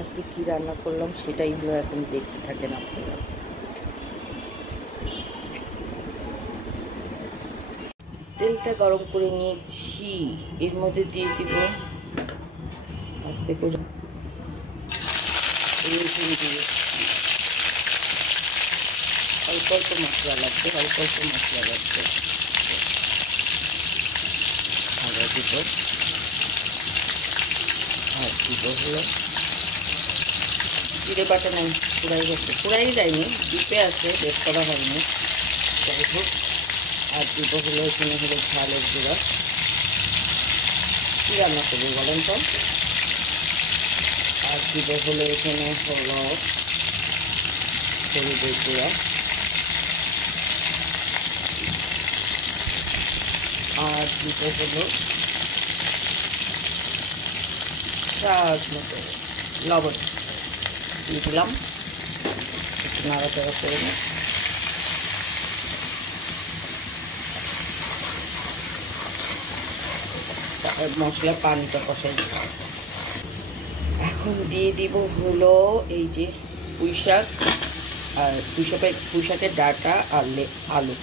আজকে কি রান্না করলাম সেটাই হলো, এখন দেখতে থাকেন আপনারা। তেলটা গরম করে নিয়েছি, এর মধ্যে দিয়ে দিব আস্তে করে রসুন দিয়ে, অল্প অল্প মশলা লাগবে, অল্প অল্প মশলা লাগবে। আদা দিব, আর দিব হলো জিরে বাটা নেই, চুড়াই গেছে, চুড়াই যায়নি, ডিপে আছে, বেশ করা হয়নি, যাই হোক। আর দিব হলো এখানে হলো ঝালের গুঁড়া। কী রান্না করবো বলেন তো? আর দিব হলো এখানে হলো হলুদের গুঁড়া, আর দিব হলো স্বাদ মতো লবণ দিয়ে দিলাম, একটু নাড়াচাড়া করে নিই। মশলার পানিটা কষাই দিব। এখন দিয়ে দিব হলো এই যে পুঁই শাক, আর পুঁই শাকের ডাঁটা আর আলু।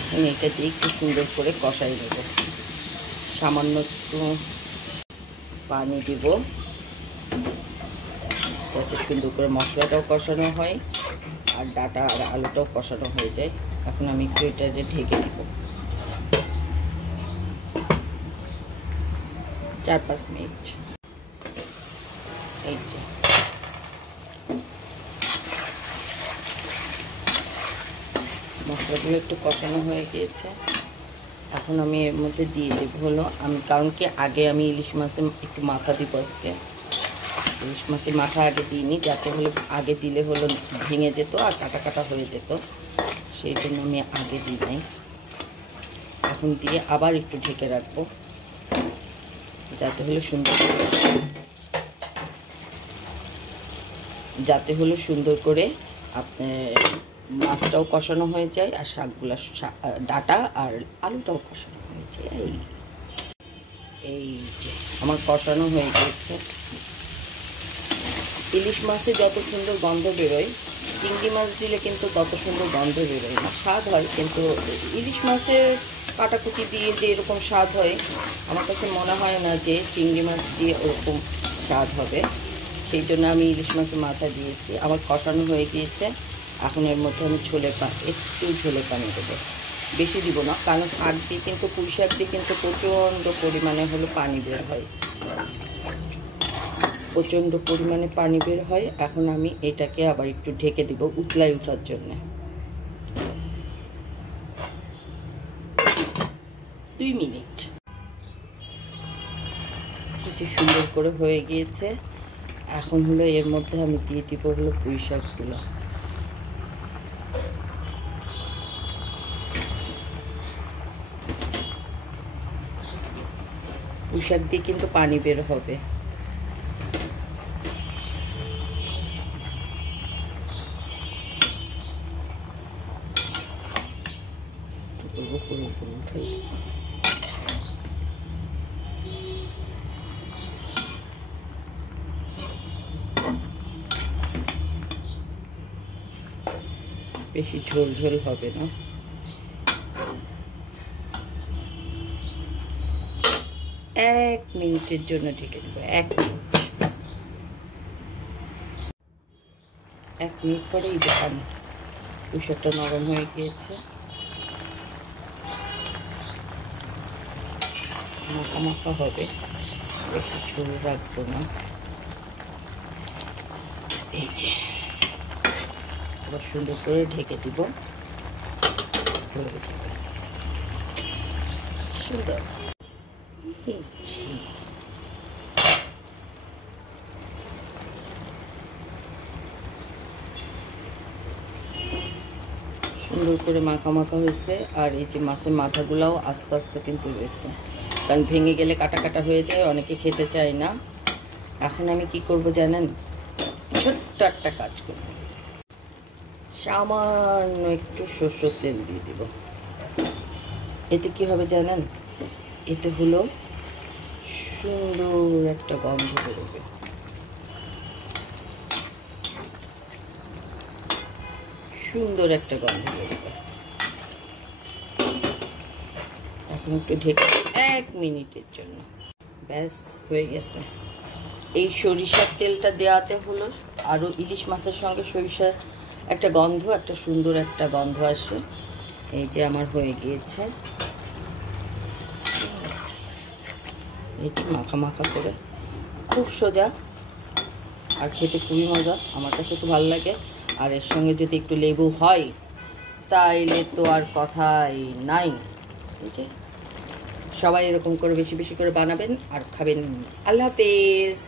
এখন এটা দিয়ে একটু সুন্দর করে কষাই দেবো। সামান্য একটু পানি দিব যাতে সুন্দর করে মশলাটাও কষানো হয় আর ডাঁটা আর আলুটাও কষানো হয়ে যায়। এখন আমি একটু এটা ঢেকে দিব 4-5 মিনিট। এই যে মশলাগুলো একটু কষানো হয়ে গিয়েছে, এখন আমি এর মধ্যে দিয়ে দেবো হলো কারণ কি আগে আমি ইলিশ মাছের একটু মাথা দিব আজকে। ইলিশ মাছের মাথা আগে দিইনি, যাতে হলো আগে দিলে হলো ভেঙে যেত আর কাটা কাটা হয়ে যেত, সেই জন্য আমি আগে দিই নাই। এখন দিয়ে আবার একটু ঢেকে রাখবো যাতে হলো সুন্দর করে আপনার মাছটাও কষানো হয়ে যায় আর শাকগুলো ডাঁটা আর আলুটাও কষানো হয়ে যায়। এই যে আমার কষানো হয়ে গেছে। ইলিশ মাছে যত সুন্দর গন্ধ বেরোয়, চিংড়ি মাছ দিলে কিন্তু তত সুন্দর গন্ধ বেরোয় না, স্বাদ হয়, কিন্তু ইলিশ মাছের কাটাকুটি দিয়ে যে এরকম স্বাদ হয় আমার কাছে মনে হয় না যে চিংড়ি মাছ দিয়ে ওরকম স্বাদ হবে। সেই জন্য আমি ইলিশ মাছের মাথা দিয়েছি। আমার কষানো হয়ে গিয়েছে, এখন এর মধ্যে আমি একটু ঝোলে পানি দেবো, বেশি দিব না, কারণ শাক দিয়ে কিন্তু পুঁই শাক দিয়ে কিন্তু প্রচণ্ড পরিমাণে হলো পানি বের হয়, প্রচণ্ড পরিমাণে পানি বের হয়। এখন আমি এটাকে আবার একটু ঢেকে দিব উতলাই ওঠার জন্য 2 মিনিট। কিছু সুন্দর করে হয়ে গিয়েছে। এখন হলো এর মধ্যে আমি দিয়ে দিব হলো পুঁই শাকগুলো। পুঁই শাক দিয়ে কিন্তু পানি বের হবে। বেশি ঝোল ঝোল হবে না। 1 মিনিটের জন্য ঢেকে দেবো। 1 মিনিট পরে এই যে পানি পুঁই শাকটা নরম হয়ে গিয়েছে, মাখা মাখা হবে, বেশি ঝোল রাখবো না। এই যে আবার সুন্দর করে ঢেকে দিব, সুন্দর। সুন্দর করে মাখা মাখা হয়েছে। আর এই যে মাছের মাথাগুলোও আস্তে আস্তে কিন্তু রয়েছে, কারণ ভেঙে গেলে কাটা কাটা হয়ে যায়, অনেকে খেতে চায় না। এখন আমি কি করব জানেন? ছোট্ট একটা কাজ করব, সামান্য একটু সরষের তেল দিয়ে দিব। এতে কি হবে জানেন, এতে হলো সুন্দর একটা গন্ধ বেরোবে। সুন্দর একটা গন্ধ বেরোবে। এখন একটু ঢেকে 1 মিনিটের জন্য, ব্যাস হয়ে গেছে। এই সরিষার তেলটা দেওয়াতে হলো আরও ইলিশ মাছের সঙ্গে সরিষার একটা গন্ধ, একটা সুন্দর একটা গন্ধ আসে। এই যে আমার হয়ে গিয়েছে, এটি মাখা মাখা করে, খুব সোজা আর খেতে খুবই মজা, আমার কাছে খুব ভালো লাগে। আর এর সঙ্গে যদি একটু লেবু হয় তাইলে তো আর কথাই নাই। এই যে সবাই এরকম করে বেশি বেশি করে বানাবেন আর খাবেন। আল্লাহ হাফেজ।